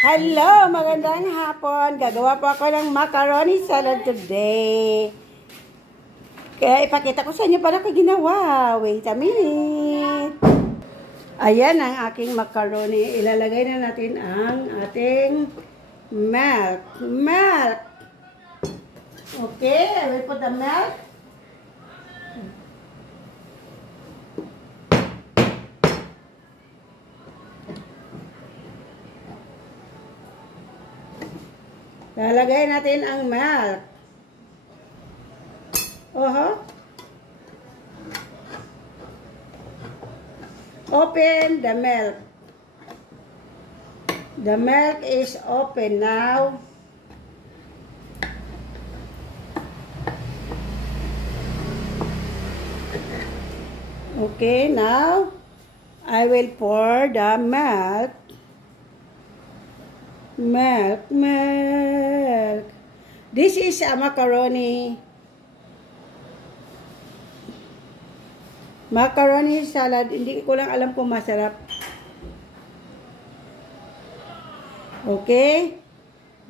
Hello! Magandang hapon. Gagawa po ako ng macaroni salad today. Kaya ipakita ko sa inyo para ko ginawa. Wait a minute. Ayan ang aking macaroni. Ilalagay na natin ang ating milk. Okay, I will put the milk. Lalagay natin ang milk. Open the milk. The milk is open now. Okay, now I will pour the milk. Milk. This is a macaroni salad. Hindi ko lang alam kung masarap. Okay.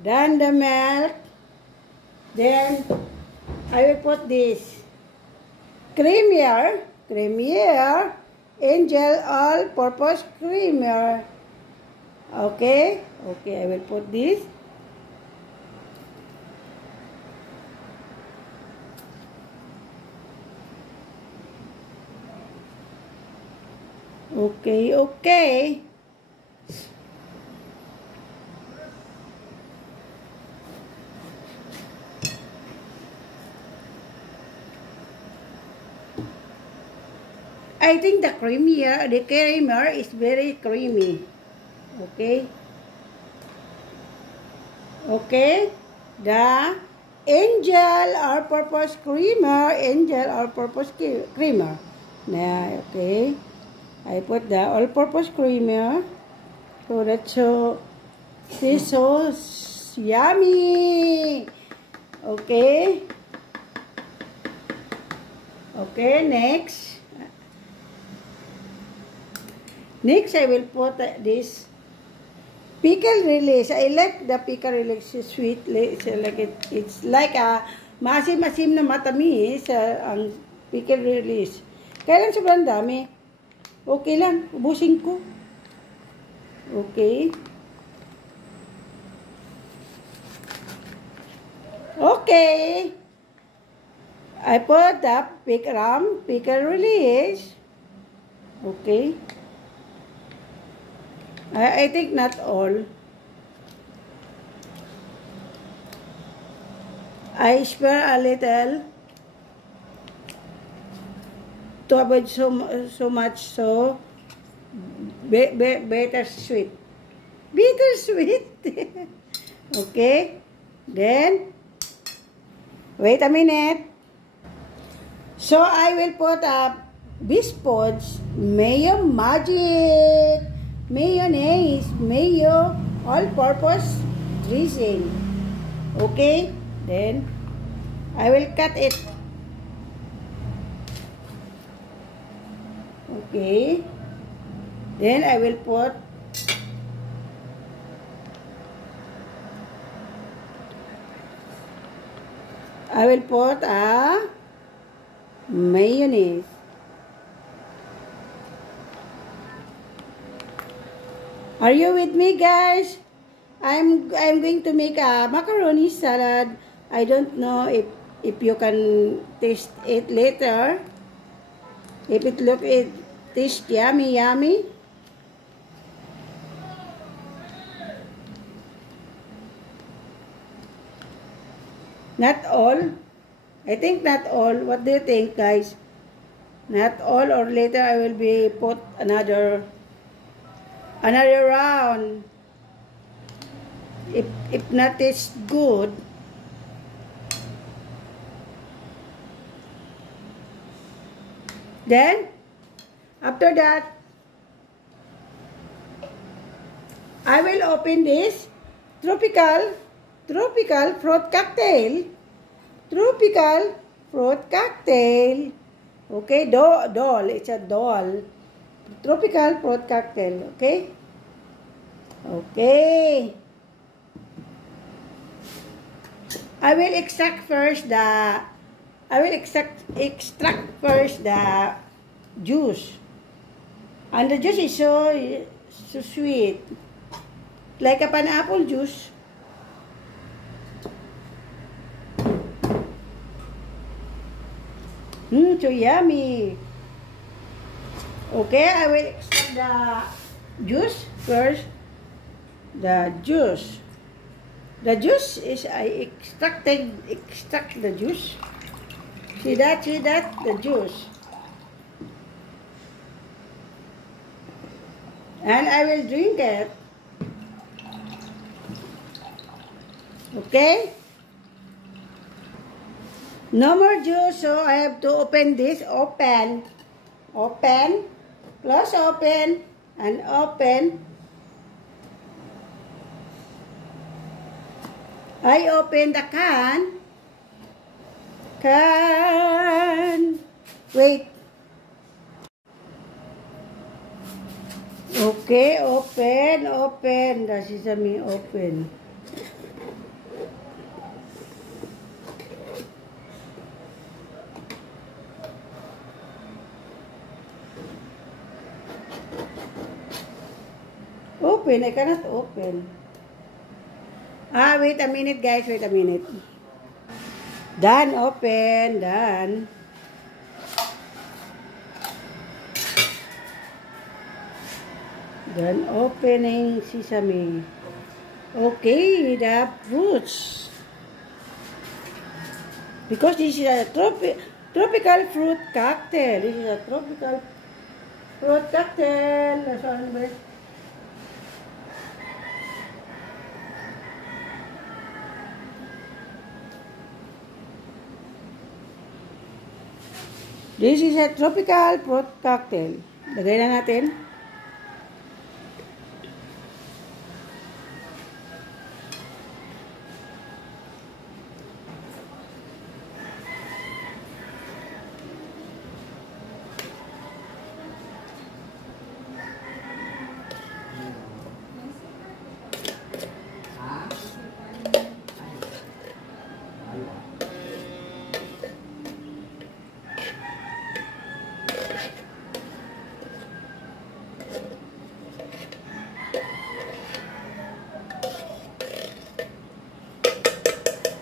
Then the milk. Then I will put this creamier Angel all-purpose creamer. Okay, I will put this. Okay. I think the creamer is very creamy. Okay, the Angel all-purpose creamer. Now, okay, I put the all-purpose creamer. So that's this so yummy. Okay, next I will put this pickle relish. I like the pickle relish, sweet. It's like a maasim-asim na matamis ang pickle relish. Kaya lang sobrang dami. Okay lang, ubusin ko. Okay, I put the pickle relish. Okay, I think not all. I spare a little to avoid so much bittersweet. Okay, then wait a minute. So I will put a Bispots Mayo Magic Mayonnaise, mayo, all-purpose dressing. Okay, then I will cut it. Okay, then I will put a mayonnaise. Are you with me, guys? I'm going to make a macaroni salad. I don't know if you can taste it later. If it tastes yummy. Not all. I think not all. What do you think, guys? Not all, or later I will be put another round. If not taste good, then after that I will open this tropical fruit cocktail. Okay, doll. It's a doll. Tropical fruit cocktail. Okay. Okay. I will extract first the juice. And the juice is so sweet. Like a pineapple juice. So yummy. Okay, I will extract the juice first. The juice. The juice is, I extract the juice. See that, the juice. And I will drink it. Okay? No more juice, so I have to open this. Open, close, open, and open. I open the can. Wait. Okay, open. The sesame open. Open, I cannot open. Wait a minute, guys, wait a minute. Done, open, done. Done opening sesame. Okay, the fruits. Because this is a tropical fruit cocktail. This is a tropical fruit cocktail. That's one. This is a tropical fruit cocktail. Lagay na natin.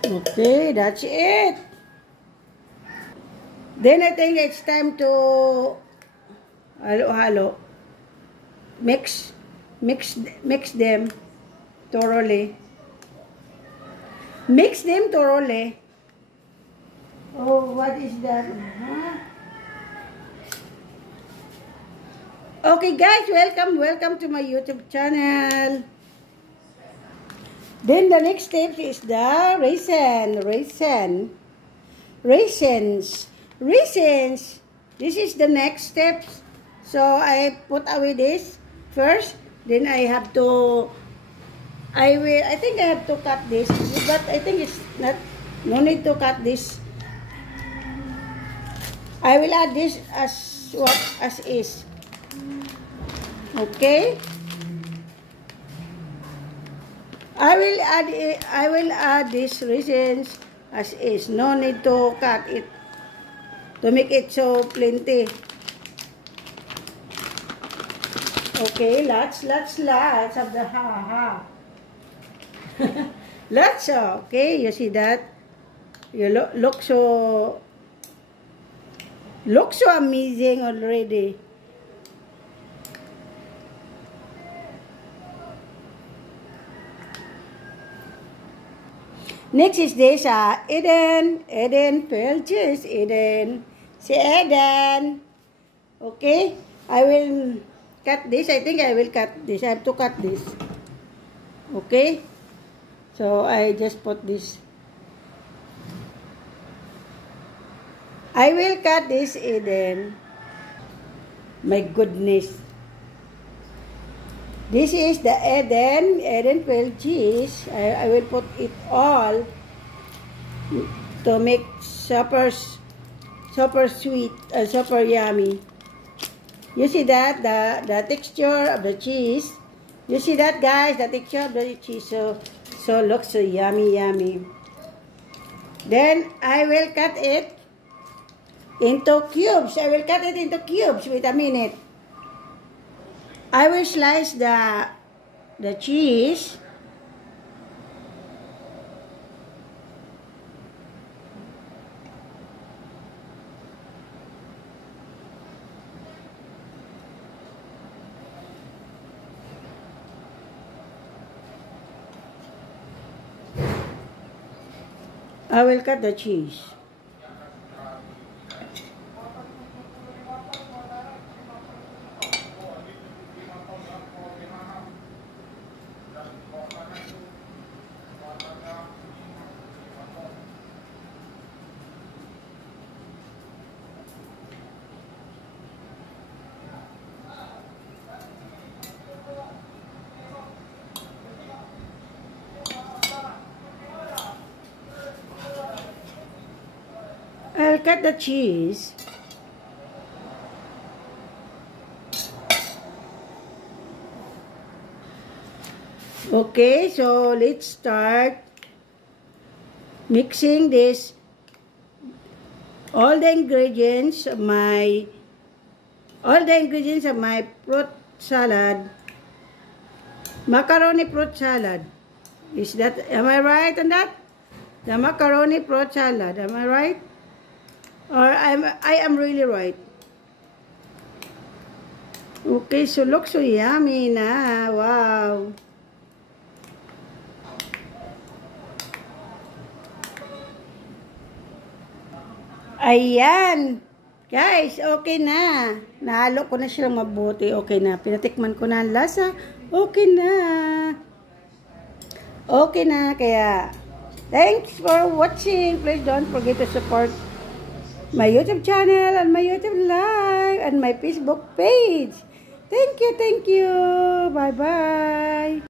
Okay, that's it. Then I think it's time to halo. Mix them thoroughly. Mix them thoroughly. Oh, what is that? Okay, guys, welcome to my YouTube channel. Then the next step is the raisins. This is the next step. So I put away this first. Then I have to. I think I have to cut this, but I think it's not. No need to cut this. I will add this as is. Okay. I will add these raisins as is. No need to cut it to make it so plenty. Okay, lots of the lots. Okay, you see that? You look so amazing already. Next is this Eden pearl juice. Eden. Si Eden. Okay. I will cut this. I think I will cut this. I have to cut this. Okay. So I just put this. I will cut this, Eden. My goodness. This is the Eden pearl cheese. I will put it all to make super sweet and super yummy. You see that the texture of the cheese You see that, guys? The texture of the cheese so looks so yummy, yummy. Then I will cut it into cubes. I will cut it into cubes. Wait a minute. I will slice the cheese. I will cut the cheese. I'll cut the cheese. Okay, so let's start mixing this, all the ingredients of my fruit salad, macaroni fruit salad. Am I right on that? The macaroni fruit salad, am I right? Or I am really right. Okay, so looks so yummy na. Wow. Ayan. Guys, okay na. Nahalo ko na silang mabuti. Okay na. Pinatikman ko na ang lasa. Okay na. Okay na. Kaya, thanks for watching. Please don't forget to support my YouTube channel and my YouTube live and my Facebook page. Thank you. Bye-bye.